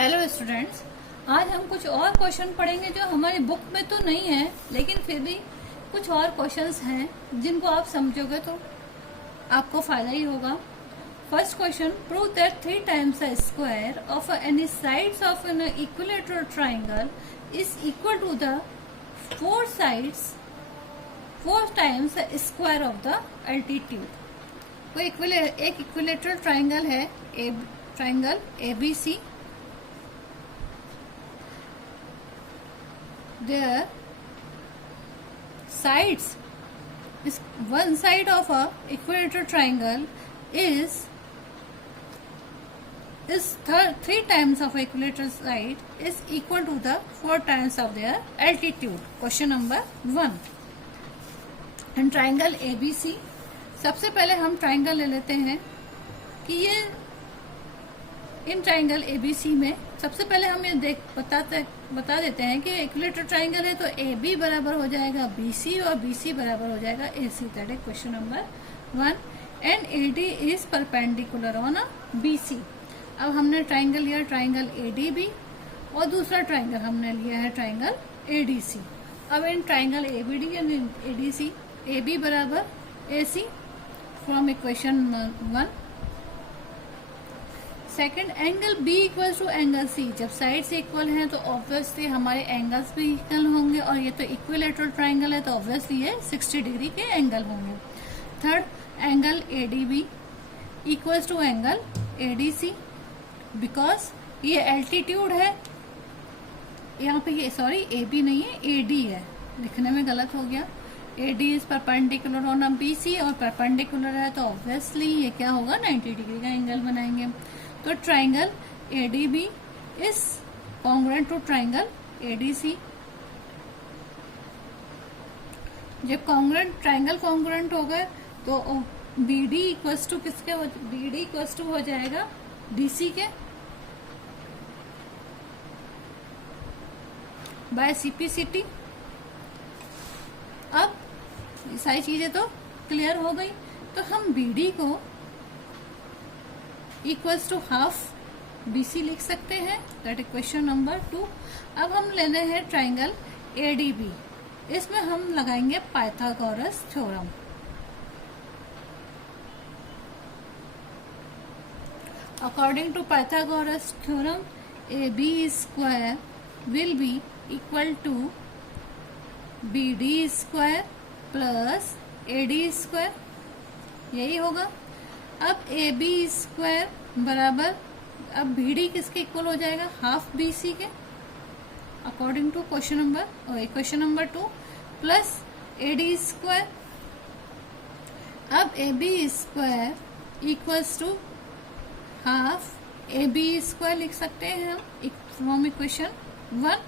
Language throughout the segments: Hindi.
हेलो स्टूडेंट्स, आज हम कुछ और क्वेश्चन पढ़ेंगे जो हमारी बुक में तो नहीं है, लेकिन फिर भी कुछ और क्वेश्चंस हैं जिनको आप समझोगे तो आपको फायदा ही होगा। First question, prove that 3 times the square of any sides of an equilateral triangle is equal to the 4 sides 4 times the square of the altitude. कोई एक इक्विलेटरल ट्राइंगल है, triangle ABC। Their sides is one side of a equilateral triangle is 3 times of equilateral side is equal to the 4 times of their altitude. Question number 1. In triangle ABC, सबसे पहले हम ट्राइंगल ले लेते हैं कि ये इन ट्राइंगल ABC में सबसे पहले हम ये बता देते हैं कि इक्विलेटरल ट्राइंगल है तो AB बराबर हो जाएगा BC और BC बराबर हो जाएगा AC। That is question number 1। And AD is perpendicular on BC। अब हमने ट्राइंगल लिया ट्राइंगल ADB और दूसरा ट्राइंगल हमने लिया है ट्राइंगल ADC। अब in triangle ABD and ADC AB बराबर AC from equation 1। Second, angle B equal to angle C। जब साइड्स इक्वल हैं तो ऑब्वियसली हमारे एंगल्स भी इक्वल होंगे और ये तो इक्विलेटरल ट्राइंगल है तो ऑब्वियसली ये 60 डिग्री के एंगल होंगे। Third, angle ADB equal to angle ADC because ये एल्टीट्यूड है। यहाँ पे ये AB नहीं है, AD है, लिखने में गलत हो गया। AD is perpendicular on BC और परपेंडिकुलर है तो ऑब्वियसली ये क्या होगा, 90 डिग्री का एंगल बनाएंगे। तो triangle ADB is congruent to triangle ADC। जब ट्राइंगल कॉन्ग्रुएंट हो गए तो BD इक्वल्स टू किसके BD इक्वल्स टू हो जाएगा DC के बाय CPCT। अब ये सारी चीजें तो क्लियर हो गई तो हम BD को इक्वल्स टू हाफ BC लिख सकते हैं। That is question number 2। अब हम लेने हैं ट्राइंगल ADB। इसमें हम लगाएंगे Pythagoras theorem. According to Pythagoras theorem AB square will be equal to BD square plus AD square, यही होगा। अब AB स्क्वायर बराबर अब BD किसके इक्वल हो जाएगा, हाफ BC के according to question number 2 plus AD square. अब AB square equals to half AB square लिख सकते हैं हम फ्रॉम इक्वेशन 1।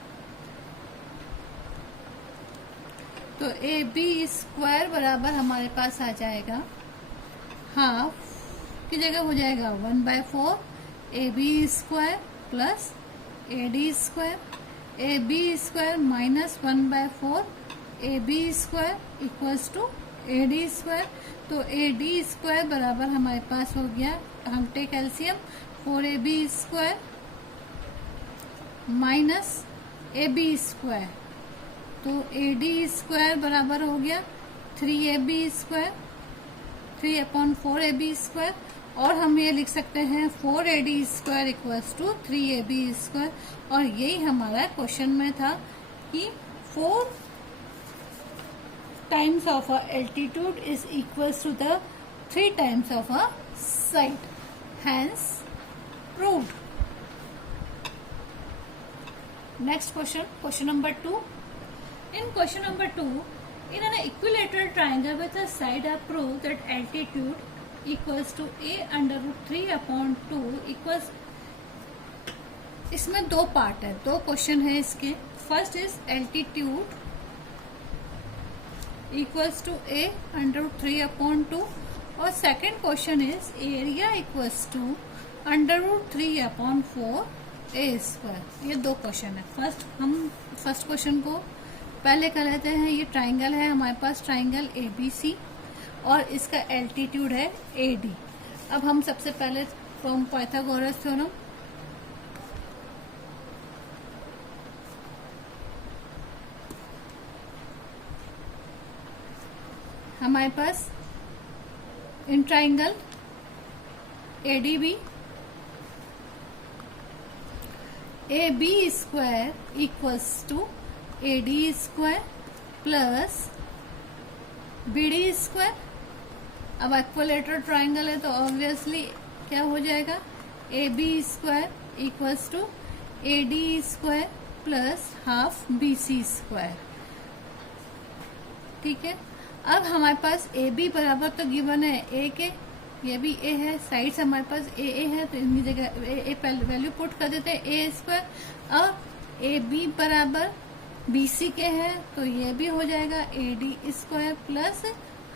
तो AB स्क्वायर बराबर हमारे पास आ जाएगा हाफ की जगह हो जाएगा 1/4 AB square plus AD square. AB square minus 1/4 AB square equals to AD square. तो AD स्क्वायर बराबर हमारे पास हो गया, हम take LCM, 4AB square minus AB square. तो AD स्क्वायर बराबर हो गया 3AB स्क्वायर, 3/4 AB स्क्वायर। और हम ये लिख सकते हैं 4AD square equals to 3AB square. और यही हमारा क्वेश्चन में था कि 4 times of a altitude is equals to the 3 times of a side, hence proved. Next question number 2। In question number 2, in an equilateral triangle with a side are proved that altitude equals to a under root 3/2 equals। इसमें 2 पार्ट है, 2 क्वेश्चन है इसके। First is altitude equals to a under root 3/2 और second question is area equals to under root 3/4 a square. ये 2 क्वेश्चन है। हम फर्स्ट क्वेश्चन को पहले कर लेते हैं। ये ट्राइंगल है हमारे पास, ट्राइंगल ABC और इसका एल्टीट्यूड है AD। अब हम सबसे पहले फ्रॉम पाइथागोरस थ्योरम हमारे पास in triangle ADB AB square equals to AD square plus BD square. अब इक्विलेटरल ट्राइंगल है तो ऑब्वियसली क्या हो जाएगा, AB square equals to AD square plus half BC square. ठीक है, अब हमारे पास AB बराबर तो गिवन है A के, ये भी A है, साइड्स हमारे पास A है तो इनकी जगह A वैल्यू पुट कर देते हैं A स्क्वायर। अब AB बराबर BC के है तो ये भी हो जाएगा AD square plus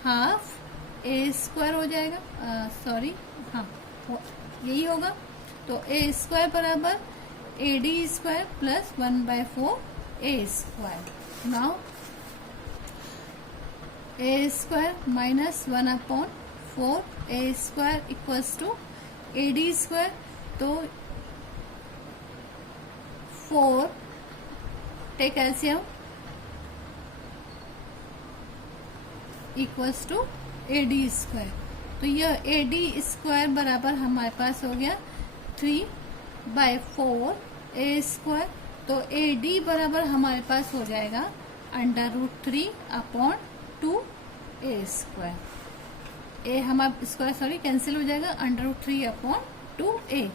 half A square हो जाएगा, सॉरी हाँ यही होगा। तो A स्क्वायर बराबर AD square plus 1/4 A square. Now A square minus 1/4 A square equals to AD square, तो 4 take LCM equals to AD square. तो यह AD स्क्वायर बराबर हमारे पास हो गया 3/4 A स्क्वायर। तो AD बराबर हमारे पास हो जाएगा √3/2 A स्क्वायर। A हमारा स्क्वायर सॉरी कैंसिल हो जाएगा, √3/2 A।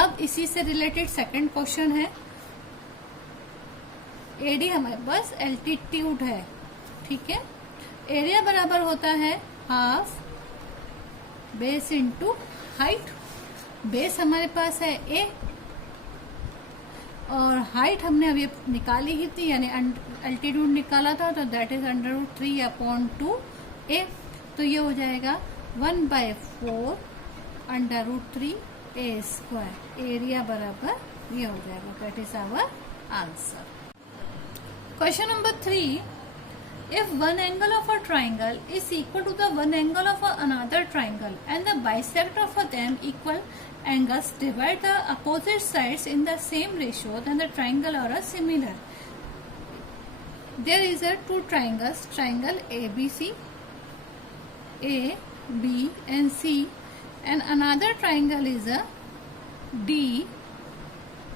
अब इसी से रिलेटेड सेकंड क्वेश्चन है, AD हमारे पास एल्टीट्यूड है। ठीक है, एरिया बराबर होता है half base into height. Base हमारे पास है A और हाइट हमने अभी निकाली ही थी, यानी एल्टीट्यूड निकाला था, तो दैट इज √3/2 A। तो ये हो जाएगा 1/4 √3 A स्क्वायर। एरिया बराबर ये हो जाएगा, that is our answer. Question number 3. If one angle of a triangle is equal to the one angle of another triangle and the bisector of them equal angles divide the opposite sides in the same ratio, then the triangle are similar. There is a two triangles, triangle ABC, A, B and C, and another triangle is a D,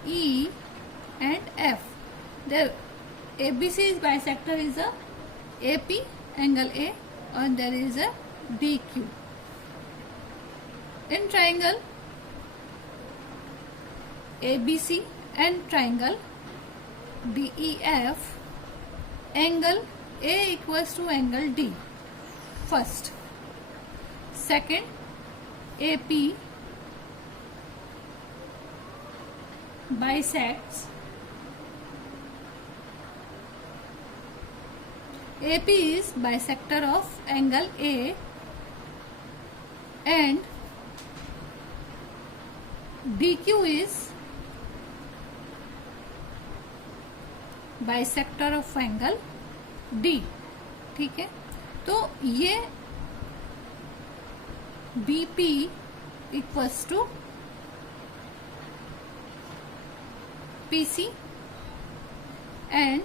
E and F. There ABC is bisector is a AP angle A and there is a DQ. In triangle ABC and triangle DEF, angle A equals to angle D. First. Second, AP bisects AP is bisector of angle A and DQ is bisector of angle D. ठीक है, तो ये BP equals to PC and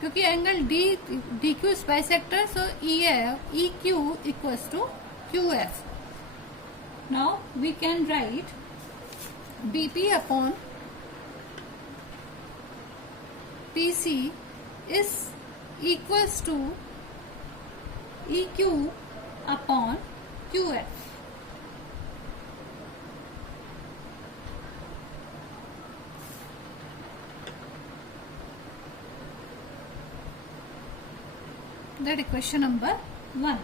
क्योंकि angle DQ is bisector, so EQ equals to QF. Now we can write BP upon PC is equals to EQ upon QF. That is question number 1.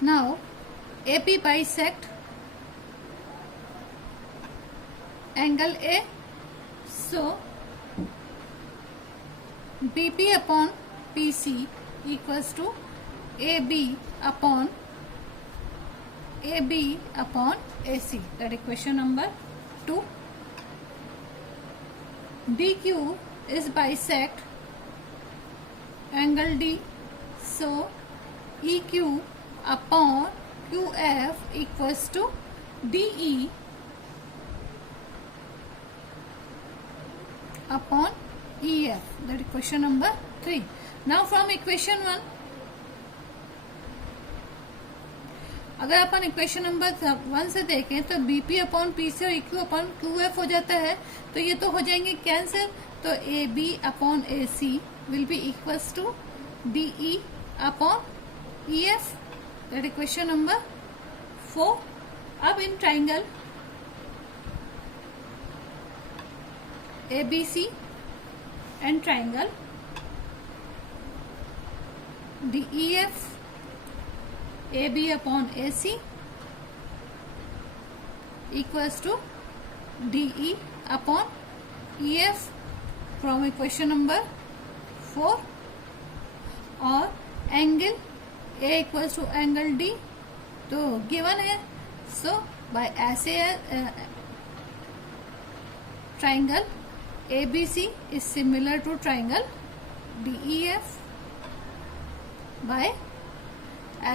Now AP bisect angle A, so BP upon PC equals to AB upon AC. That is question number 2. DQ is bisect angle D, so EQ upon QF equals to DE upon EF. That is question number 3. Now from equation 1, अगर अपन इक्वेशन नंबर 1 से देखें तो BP अपॉन PC और EQ अपॉन QF हो जाता है, तो ये तो हो जाएंगे कैंसिल. तो AB upon AC will be equals to DE upon EF. That is question number 4. अब in triangle ABC and triangle DEF, AB upon AC equals to DE upon EF from equation number 4. और angle A equals to angle D तो गिवन है. सो बाय ऐसे triangle ABC is similar to triangle DEF by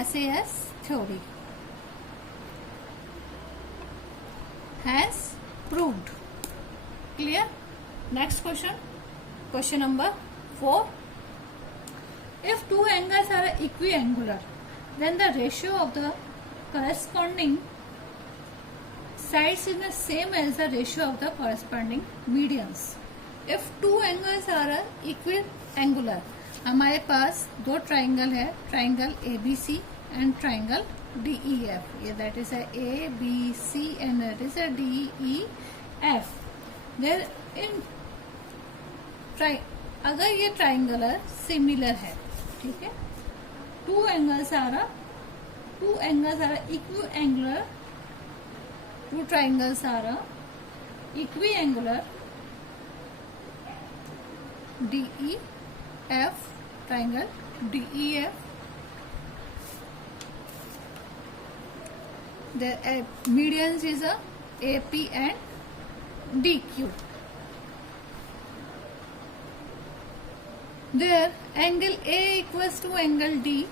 SAS theory. Has proved. Clear? Next question. Question number 4. If two angles are equiangular, then the ratio of the corresponding sides is the same as the ratio of the corresponding medians. If two angles are equiangular, हमारे पास दो ट्राइंगल है, triangle ABC and triangle DEF. ये that is ABC and that is DEF. There in अगर ये ट्राइंगल सिमिलर है, ठीक है, two angles are equiangular. Two triangles are equiangular. DEF, triangle DEF. The medians is a AP and DQ. There angle A equals to angle D,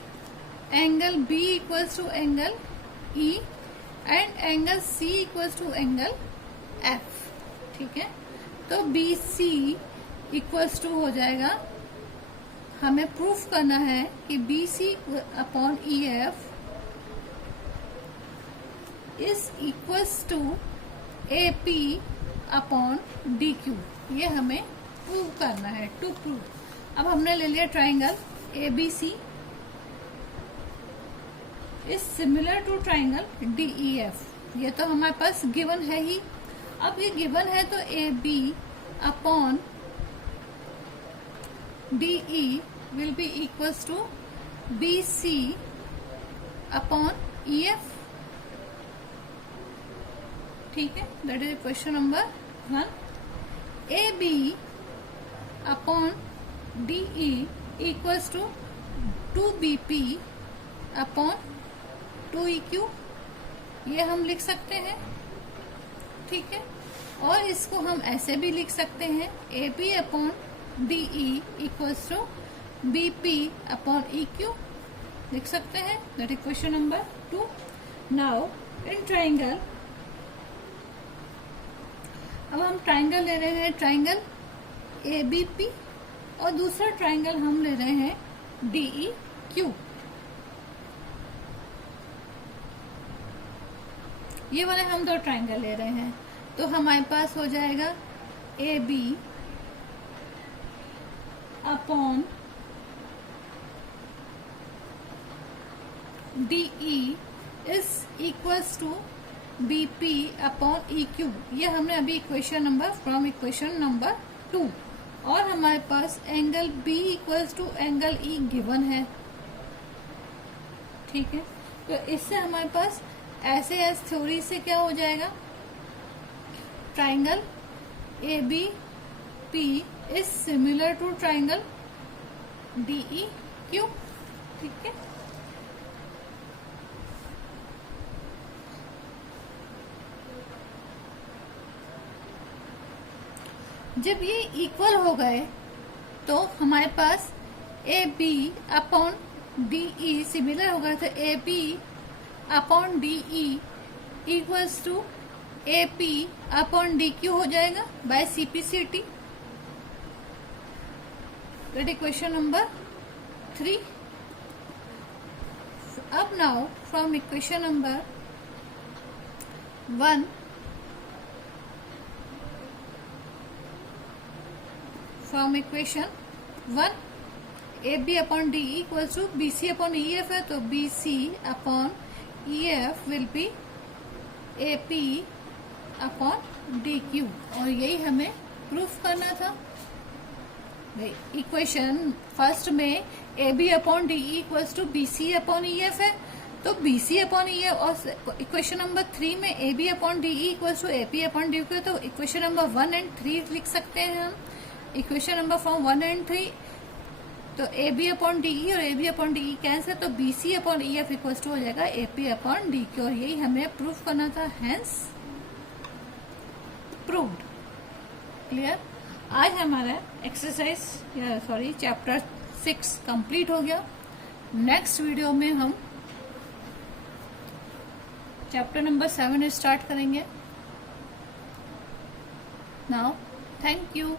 angle B equals to angle E and angle C equals to angle F. ठीक है, तो BC इक्वल्स टू हो जाएगा, हमें प्रूफ करना है कि BC upon EF is equals to AP upon DQ. ये हमें प्रूव करना है, टू प्रूव. अब हमने ले लिया triangle ABC is similar to triangle DEF. ये तो हमारे पास गिवन है ही. अब ये गिवन है तो AB upon DE will be equals to BC upon EF. ठीक है, that is question number 1. AB upon DE equals to 2BP upon 2EQ. ये हम लिख सकते हैं. ठीक है, और इसको हम ऐसे भी लिख सकते हैं, AB upon DE equals to BP upon EQ. लिख सकते हैं. That is question number 2. Now in triangle, अब हम ट्राइंगल ले रहे हैं, ट्राइंगल ABP, और दूसरा ट्राइंगल हम ले रहे हैं DEQ. ये वाले हम दो ट्राइंगल ले रहे हैं, तो हमारे पास हो जाएगा AB upon DE is equals to BP upon EQ. ये हमने अभी इक्वेशन नंबर 2. और हमारे पास angle B equals to angle E given है. ठीक है, तो इससे हमारे पास SAS थ्योरी से क्या हो जाएगा, triangle ABP is similar to triangle DEQ. ठीक है, जब ये इक्वल हो गए तो हमारे पास AB अपॉन DE सिमिलर हो गया, तो AB upon DE equals to AP upon DQ हो जाएगा by CPCT. Ready? Question number 3. Up now from equation number 1, from equation 1, AB upon DE equals to BC upon EF है, तो BC upon EF will be AP upon DQ, और यही हमें प्रूफ करना था। इक्वेशन फर्स्ट में AB upon DE equals to BC upon EF है, तो BC अपॉन EF, और इक्वेशन नंबर 3 में AB upon DE equals to AP upon DQ है, तो इक्वेशन नंबर 1 एंड 3 लिख सकते हैं हम। इक्वेशन नंबर फ्रॉम 1 एंड 3, तो AB अपॉन DE और AB अपॉन DE कैंसिल, तो BC upon EF equals to हो जाएगा AP अपॉन DQ, और यही हमें प्रूफ करना था, हेंस प्रूव्ड। क्लियर? आज हमारा एक्सरसाइज चैप्टर 6 कंप्लीट हो गया। नेक्स्ट वीडियो में हम चैप्टर नंबर 7 स्टार्ट करेंगे। Now thank you.